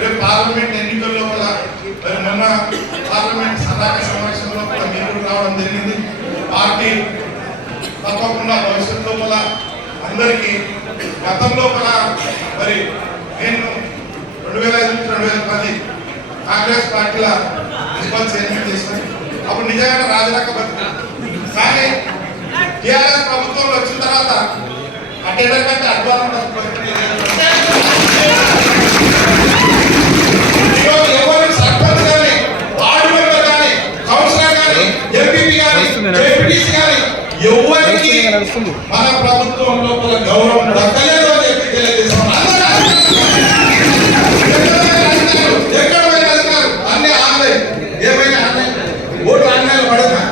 రేపు పార్లమెంట్ ఎన్నికల్లో కూడా మొన్న పార్లమెంట్ సన్నాహక సమావేశంలో కూడా మీరు రావడం జరిగింది. పార్టీ తప్పకుండా భవిష్యత్తులో కూడా అందరికీ గతంలో కూడా మరి నేను 2005-2010 కాంగ్రెస్ పార్టీల ప్రిన్సిపల్ చైర్మన్ చేశాను. అప్పుడు నిజంగా రాజరాక బతుకు. కానీ టీఆర్ఎస్ ప్రభుత్వంలో వచ్చిన తర్వాత అటెండర్ కంటే అడ్వాన్స్ ఎవరు సర్పంచ్ కానీ వార్డు మెంబర్ కానీ కౌన్సిలర్ కానీ ఎంపీపీ కానీ జెడ్పీటీసీ కానీ ఎవరికి మన ప్రభుత్వం లోపల గౌరవం దక్కలేదు అని చెప్పి తెలియజేస్తున్నాం. ఎక్కడ పోయిన అధికారులు అన్ని ఆన్లైన్, ఏమైనా ఆన్లైన్, ఓట్లు ఆన్లైన్ పడదా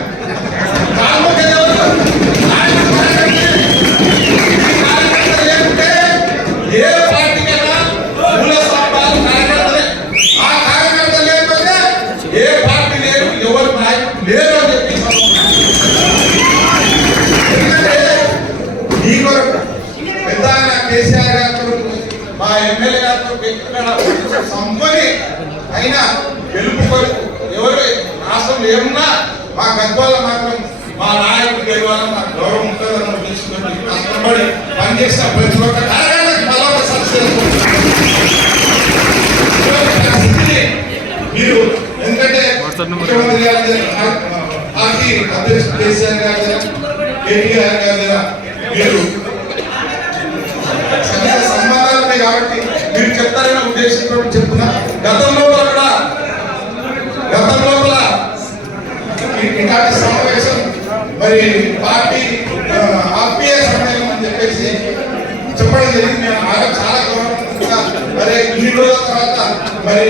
ఏ పార్టీకైనా మూల స్తంభాలు కార్యకర్తలే. ఆ కార్యకర్తలు లేకపోతే ఏ పార్టీ లేదు, ఎవరు నాయకులు లేరు అని చెప్పి ఈ కొరకు పెద్ద కేసీఆర్ గారితో మా ఎమ్మెల్యే గారితో సంపని అయినా గెలుపు కొరకు ఎవరు రాష్ట్రంలో ఏమున్నా మా గద్వాల మాత్రం మా నాయకుడు గెలవాలని మాకు గౌరవం ఉంటుందని ఉద్దేశించి కష్టపడి పనిచేసిన ప్రతి ఒక్క కార్యాలయానికి బలవంత మీరు ఎందుకంటే ముఖ్యమంత్రి గారి పార్టీ అధ్యక్షుడు కేసీఆర్ గారి కేటీఆర్ గారి మీరు సంబంధాలు ఉన్నాయి కాబట్టి మీరు చెప్తారనే ఉద్దేశంతో చెప్తున్నా. గతంలో ఇలాంటి సమావేశం మరి పార్టీ ఆత్మీయ సమ్మేళనం అని చెప్పేసి చెప్పడం జరిగింది. మేము చాలా గౌరవంగా మరి ఇన్ని రోజుల తర్వాత మరి